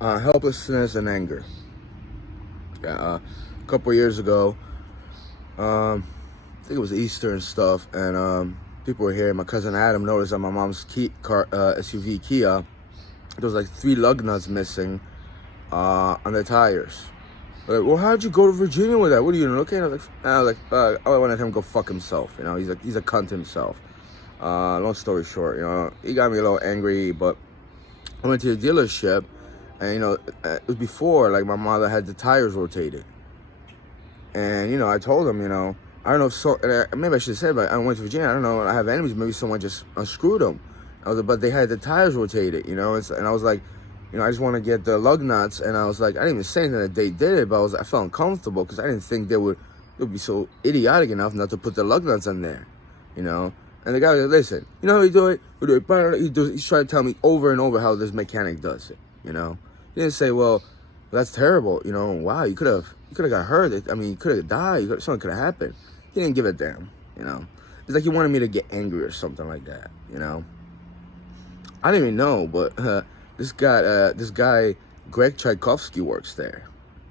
Helplessness and anger. Yeah, a couple of years ago, I think it was Easter and stuff, and people were here. My cousin Adam noticed on my mom's SUV Kia, there was like 3 lug nuts missing on the tires. Like, well, how'd you go to Virginia with that? What are you looking at? I wanted him to go fuck himself. You know, he's a cunt himself. Long story short, you know, he got me a little angry, but I went to the dealership, and you know, it was before like my mother had the tires rotated, and you know, I told him, you know, I don't know if so. Maybe I should have said, but I went to Virginia. I don't know. I have enemies. Maybe someone just unscrewed them. I was like, but they had the tires rotated, you know, and I was like, you know, I just want to get the lug nuts, and I was like, I didn't even say anything that they did it, but I felt uncomfortable because I didn't think they would be so idiotic enough not to put the lug nuts in there, you know. And the guy was like, listen, you know how you do it? He's trying to tell me over and over how this mechanic does it, you know. He didn't say, well, that's terrible, you know. Wow, you could have got hurt. I mean, you could have died. Something could have happened. He didn't give a damn, you know. It's like he wanted me to get angry or something like that, you know. I didn't even know, but this guy, Greg Tchaikovsky, works there.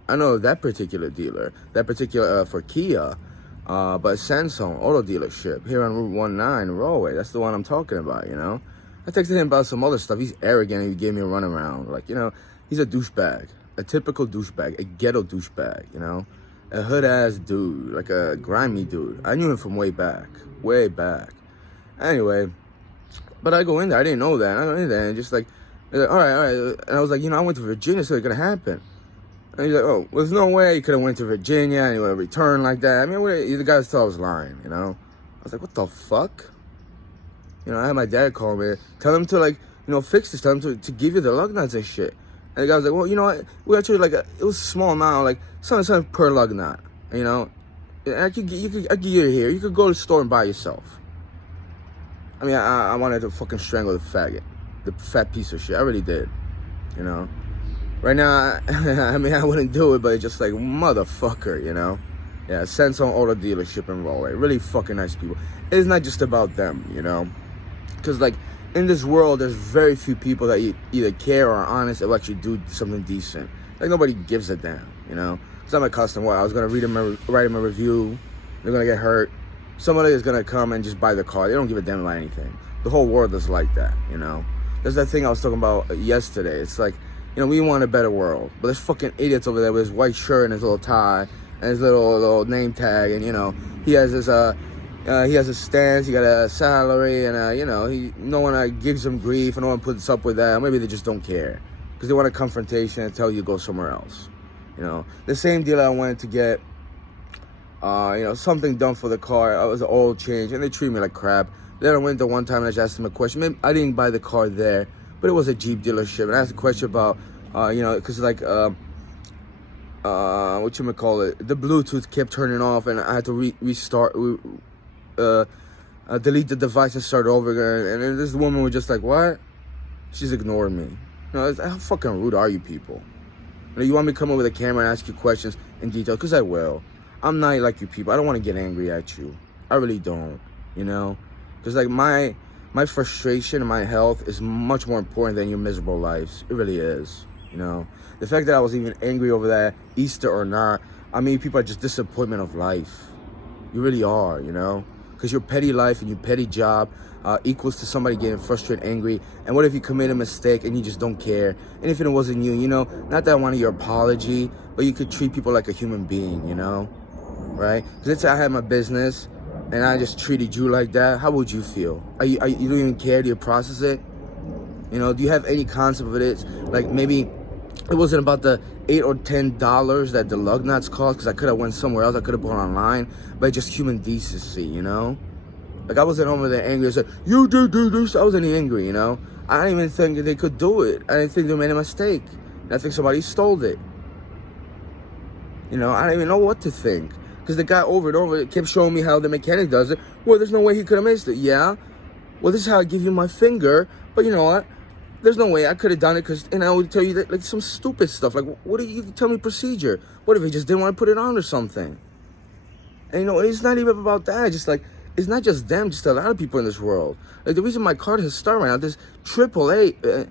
I know that particular dealer, for Kia, but Samsung Auto Dealership here on Route 19, Rahway. That's the one I'm talking about, you know. I texted him about some other stuff. He's arrogant and he gave me a runaround. Like, you know, he's a douchebag, a typical douchebag, a ghetto douchebag, you know. A hood-ass dude, like a grimy dude. I knew him from way back. Anyway, but I go in there. I didn't know that. I go in there and just like, all right. And I was like, you know, I went to Virginia, so it's going to happen. And he's like, oh, well, there's no way you could have went to Virginia and you would have returned like that. I mean, the guy thought I was lying, you know? I was like, what the fuck? You know, I had my dad call me. Tell him to, like, you know, fix this. Tell him to give you the lug nuts and shit. And the guy was like, well, you know what? We actually, like, it was a small amount, like, something per lug nut, you know? I could get you here. You could go to the store and buy yourself. I mean, I wanted to fucking strangle the faggot. The fat piece of shit. I really did, you know? Right now, I mean, I wouldn't do it, but it's just like, motherfucker, you know? Yeah, Samsung Auto Dealership in Rahway. Really fucking nice people. It's not just about them, you know? Because, like, in this world, there's very few people that either care or are honest or actually do something decent. Like, nobody gives a damn, you know? It's not my custom. What, I was going to write them a review. They're going to get hurt. Somebody is going to come and just buy the car. They don't give a damn about anything. The whole world is like that, you know? There's that thing I was talking about yesterday. It's like, you know, we want a better world. But there's fucking idiots over there with his white shirt and his little tie and his little name tag. And, you know, he has his stance. He got a salary. And, you know, no one gives him grief. And no one puts up with that. Maybe they just don't care. Because they want a confrontation and tell you to go somewhere else. You know, the same deal I wanted to get, you know, something done for the car. I was an oil change. And they treat me like crap. Then I went the one time and I just asked him a question. Maybe I didn't buy the car there, but it was a Jeep dealership. And I asked a question about, you know, because like, whatchamacallit, the Bluetooth kept turning off and I had to restart, delete the device and start over again. And this woman was just like, what? She's ignoring me. You know, how fucking rude are you people? You know, you want me to come over the camera and ask you questions in detail? Because I will. I'm not like you people. I don't want to get angry at you. I really don't, you know? Because like my frustration and my health is much more important than your miserable lives. It really is, you know? The fact that I was even angry over that, Easter or not, I mean, people are just disappointment of life. You really are, you know? Because your petty life and your petty job equals to somebody getting frustrated, angry. And what if you commit a mistake and you just don't care? And if it wasn't you, you know, not that I wanted your apology, but you could treat people like a human being, you know? Right? Because let's say I had my business and I just treated you like that, how would you feel? You don't even care? Do you process it? You know, do you have any concept of it? Like maybe it wasn't about the $8 or $10 that the lug nuts cost, because I could have went somewhere else. I could have bought online, but just human decency, you know? Like I wasn't over there angry. I said, you do this. I wasn't angry, you know? I didn't even think that they could do it. I didn't think they made a mistake. And I think somebody stole it. You know, I didn't even know what to think. Because the guy over and over kept showing me how the mechanic does it. Well, there's no way he could have missed it. Yeah? Well, this is how I give you my finger. But you know what? There's no way I could have done it and I would tell you that, like, some stupid stuff. Like, what do you tell me procedure? What if he just didn't want to put it on or something? And, you know, it's not even about that. Just like, it's not just them, just a lot of people in this world. Like, the reason my car has started right now, this AAA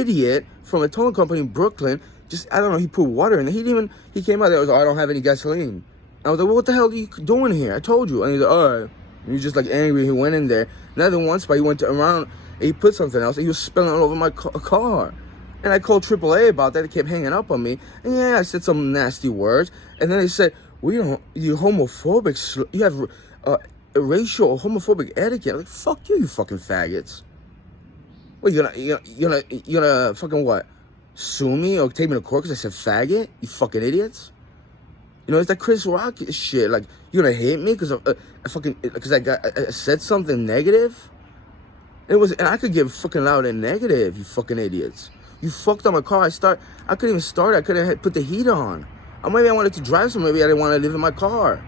idiot from a towing company in Brooklyn, I don't know, he put water in it. He came out there, was like, I don't have any gasoline. I was like, well, what the hell are you doing here? I told you. And he's like, all right. And he was just like angry. He went in there. Not even once, but he went around and he put something else. And he was spilling all over my car. And I called AAA about that. They kept hanging up on me. And yeah, I said some nasty words. And then they said, well, you're homophobic. You have a racial homophobic etiquette. Like, fuck you, you fucking faggots. What, you're gonna fucking what? Sue me or take me to court because I said faggot? You fucking idiots. You know, it's like Chris Rock shit. Like, you're gonna hate me because I said something negative? And I could get fucking loud and negative, you fucking idiots. You fucked up my car. I couldn't even start. I couldn't put the heat on. Or maybe I wanted to drive somewhere. Maybe I didn't want to live in my car.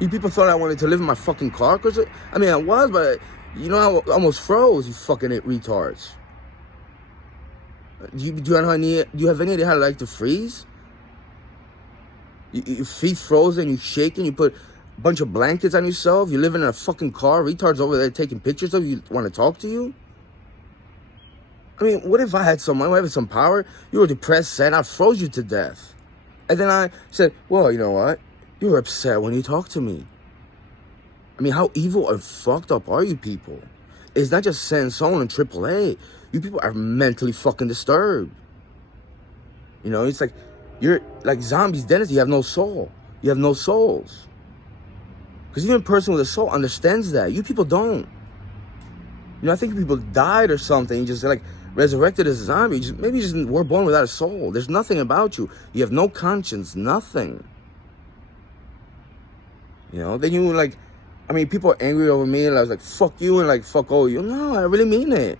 You people thought I wanted to live in my fucking car? I mean, I was, but you know, I almost froze, you fucking retards. Do you have any idea how to like to freeze? Your feet frozen, you shaking, you put a bunch of blankets on yourself, you're living in a fucking car, retards over there taking pictures of you, want to talk to you? I mean, what if I had some money, I had some power, you were depressed, sad, I froze you to death. And then I said, well, you know what? You were upset when you talked to me. I mean, how evil and fucked up are you people? It's not just sending someone in AAA. You people are mentally fucking disturbed. You know, it's like, you're like zombies, Dennis, you have no soul. You have no souls. Because even a person with a soul understands that. You people don't. You know, I think people died or something. You just like resurrected as a zombie. Maybe you just were born without a soul. There's nothing about you. You have no conscience, nothing. You know, then you like, I mean, people are angry over me, and I was like, fuck you, and like, fuck all you. No, I really mean it.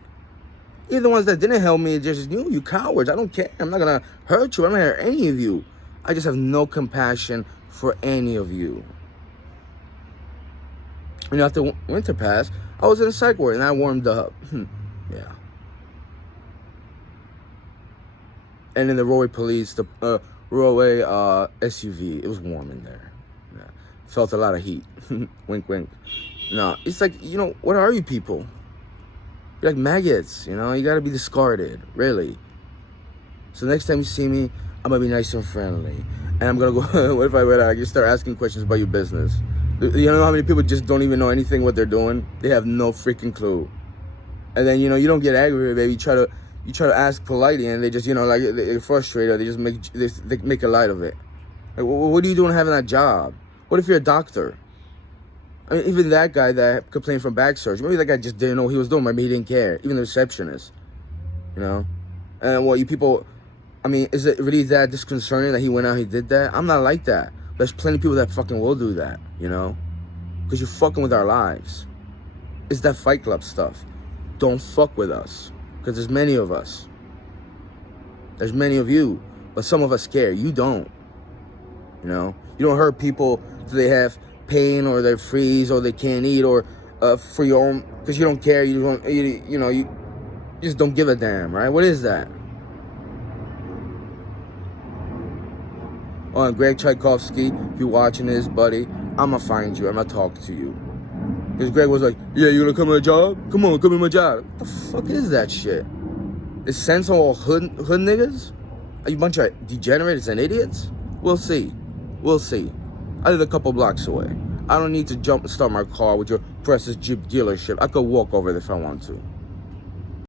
Even the ones that didn't help me, just you cowards. I don't care. I'm not going to hurt you. I'm not going to hurt any of you. I just have no compassion for any of you. You know, after winter passed, I was in a psych ward, and I warmed up. Yeah. And in the Roadway Police, the Roadway SUV, it was warm in there. Yeah. Felt a lot of heat. Wink, wink. No, it's like, you know, what are you people? You're like maggots, you know? You gotta be discarded, really. So next time you see me, I'm gonna be nice and friendly. And I'm gonna go, what if I just start asking questions about your business? You know how many people just don't even know anything what they're doing? They have no freaking clue. And then, you know, you don't get aggravated, baby. You try to ask politely, and they just, you know, like, they're frustrated. They just they make a light of it. Like, what are you doing having that job? What if you're a doctor? I mean, even that guy that complained from back surgery, maybe that guy just didn't know what he was doing. Maybe he didn't care. Even the receptionist, you know? And what you people, I mean, is it really that disconcerting that he went out, he did that? I'm not like that. There's plenty of people that fucking will do that, you know? Because you're fucking with our lives. It's that Fight Club stuff. Don't fuck with us. Because there's many of us. There's many of you. But some of us care. You don't. You know? You don't hurt people so they have pain or they freeze or they can't eat or for your own, because you don't care. You don't, you know, you just don't give a damn, right? What is that? Oh, and Greg Tchaikovsky, if you're watching this, buddy, I'm going to find you. I'm going to talk to you. Because Greg was like, yeah, you going to come to my job? Come on, come to my job. What the fuck is that shit? Is sense all hood niggas? Are you a bunch of degenerates and idiots? We'll see. We'll see. I live a couple blocks away. I don't need to jump and start my car with your Precious Jeep dealership. I could walk over there if I want to.